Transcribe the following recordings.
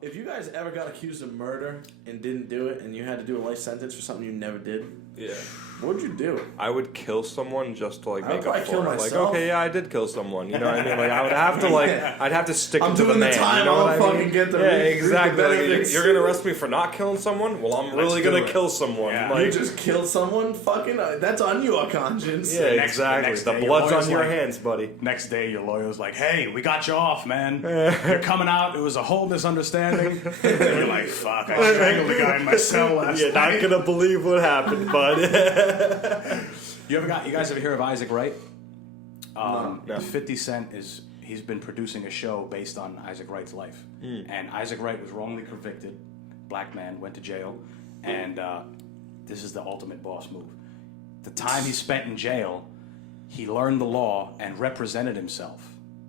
If you guys ever got accused of murder and didn't do it, and you had to do a life sentence for something you never did, what would you do? I would kill someone just to like make up kill for it. myself. Like, okay, yeah, I did kill someone. You know what I mean? Like, I would have to I'd have to stick it to the man. Time, you know what I mean? fucking get the exactly. Like, you're gonna arrest me for not killing someone? Well, I'm really gonna kill someone. Yeah. Like, you just killed someone? Fucking, that's on your conscience. Yeah, exactly. The blood's on your hands, buddy. Next day, your lawyer's like, "Hey, we got you off, man. You're coming out. It was a whole misunderstanding." And you're like, "Fuck, I strangled the guy in my cell last You're night." not gonna believe what happened, bud. You guys ever hear of Isaac Wright? No. 50 Cent he's been producing a show based on Isaac Wright's life. And Isaac Wright was wrongly convicted, black man, went to jail, and this is the ultimate boss move. The time he spent in jail, he learned the law and represented himself.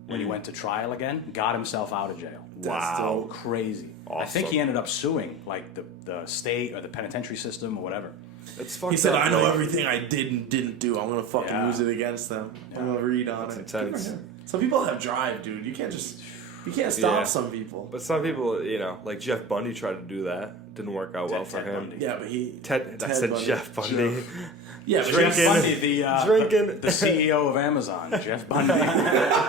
When he went to trial again, got himself out of jail. Wow. So crazy. Awesome. I think he ended up suing like the state or the penitentiary system or whatever. It's fucked He said, up, "I know like- everything I did and didn't do. I'm gonna fucking use it against them. I'm gonna read on it." intense. Some people have drive, dude. You can't stop Yeah. some people. But some people, like Jeff Bundy tried to do that. Didn't work out well for him. Bundy. Yeah, but I said Bundy. Jeff Bundy. Yeah, but Jeff Drinking. Bundy, Drinking. the CEO of Amazon, Jeff Bundy.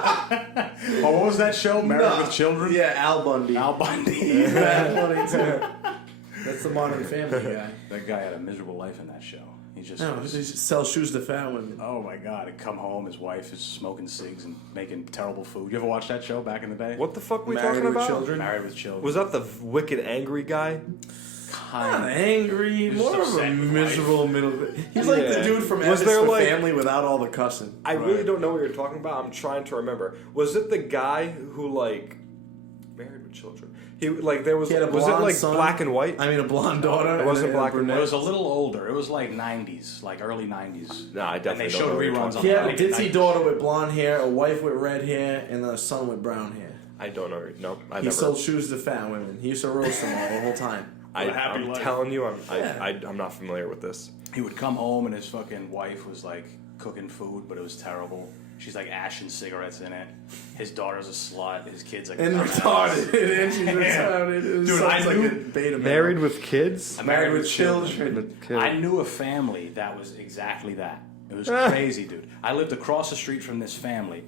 Oh, what was that show? Married with Children? Yeah, Al Bundy. Al Bundy. Bad Bundy too. That's the Modern Family guy. That guy had a miserable life in that show. He just, No, he sells shoes to fat women. oh my God, he'd come home, his wife is smoking cigs and making terrible food. You ever watch that show back in the day? What the fuck were we Married talking with about? Children. Married with Children. Was that the wicked angry guy? Not angry, more of a upset with miserable middle. He's like the Yeah. dude from Was Edis there, for like- Family without all the cussing. I really don't know what you're talking about. I'm trying to remember. Was it the guy who married with children? He there was He had a was it blonde like son. black and white? I mean, a blonde daughter. It wasn't and a black and brunette. It was a little older. It was like 90s, like early 90s. No, I And definitely they don't showed know what you're reruns talking on He had a late at ditzy night. daughter with blonde hair, a wife with red hair, and a son with brown hair. I don't know. No, I He never. sold shoes to fat women. He used to roast them all the whole time. I'm life. telling you, Yeah. I'm not familiar with this. He would come home and his fucking wife was like cooking food, but it was terrible. She's like ashing cigarettes in it. His daughter's a slut. His kid's like And retarded. And she's retarded. Dude, I like knew- a beta male. Married with kids? Married with children. I knew a family that was exactly that. It was crazy, dude. I lived across the street from this family,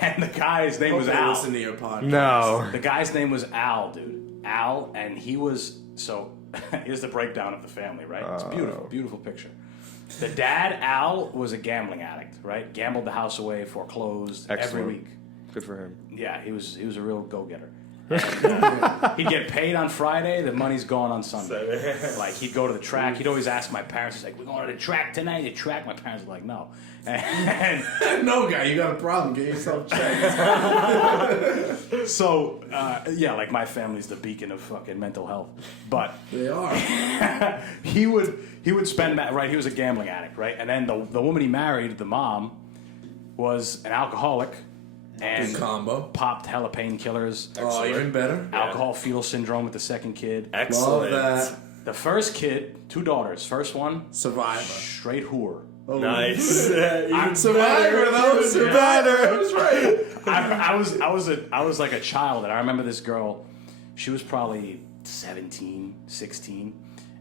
and the guy's name was Hope they Al. listen to your podcast. No. The guy's name was Al, dude. Al, and he was so. Here's the breakdown of the family, right? It's beautiful, beautiful picture. The dad, Al, was a gambling addict, right? Gambled the house away, foreclosed every week. Good for him. Yeah, he was a real go-getter. He'd get paid on Friday, the money's gone on Sunday. Like, he'd go to the track. He'd always ask my parents, he's like, "We're going to the track tonight." The track, my parents were like, "No." And No, guy, you got a problem. Get yourself checked. so, yeah, like my family's the beacon of fucking mental health. But They are. he would spend, right, he was a gambling addict, right? And then the woman he married, the mom, was an alcoholic and Good combo. popped hella painkillers. Oh, even better. Alcohol fetal syndrome with the second kid. Excellent. Love that. The first kid, 2 daughters. First one, Survivor. straight whore. Oh. Nice. Even Survivor, though. Survivor. That's right. I was like a child, and I remember this girl. She was probably 17, 16,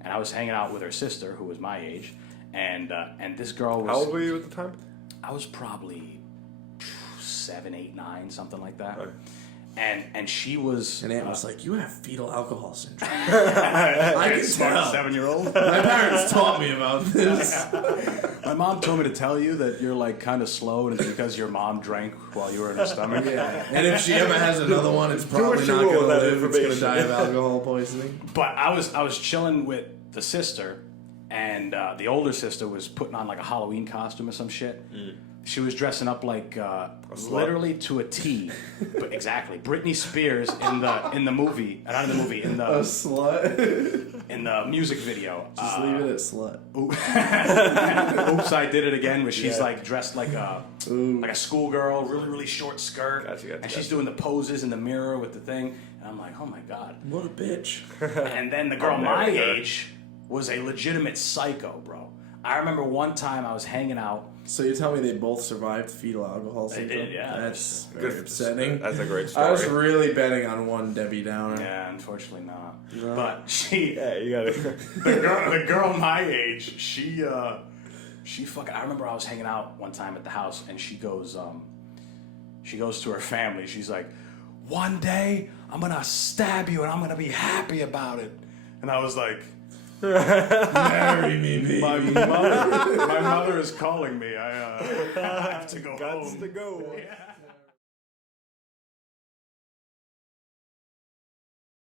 and I was hanging out with her sister, who was my age, and this girl was. How old were you at the time? I was probably 7, 8, 9, something like that. Okay. And she was. And Aunt was like, "You have fetal alcohol syndrome." I can tell. 7-year-old. My parents taught me about this. My mom told me to tell you that you're like kind of slow, and it's because your mom drank while you were in her stomach. Yeah. And if she ever has another one, it's what probably you not will going to with that live. It's going to information. die of alcohol poisoning. But I was chilling with the sister, and the older sister was putting on like a Halloween costume or some shit. She was dressing up like literally to a T, but exactly Britney Spears in the movie, not in the movie, in A the slut. in the music video. Just leave it at slut. Oops, I Did It Again, where she's like dressed like a schoolgirl, really really short skirt, and she's doing the poses in the mirror with the thing, and I'm like, oh my god. What a bitch. And then the girl I'll my marry her. age was a legitimate psycho, bro. I remember one time I was hanging out. So you tell me they both survived fetal alcohol They syndrome? did, yeah. That's Good. very upsetting. That's a great story. I was really betting on one Debbie Downer. Yeah, unfortunately not. No. But she, Yeah, you got it. the girl my age, she fucking. I remember I was hanging out one time at the house, and she goes to her family. She's like, "One day I'm gonna stab you, and I'm gonna be happy about it." And I was like, Marry me, baby. My mother is calling me. I have to go home. Gots to go. Yeah.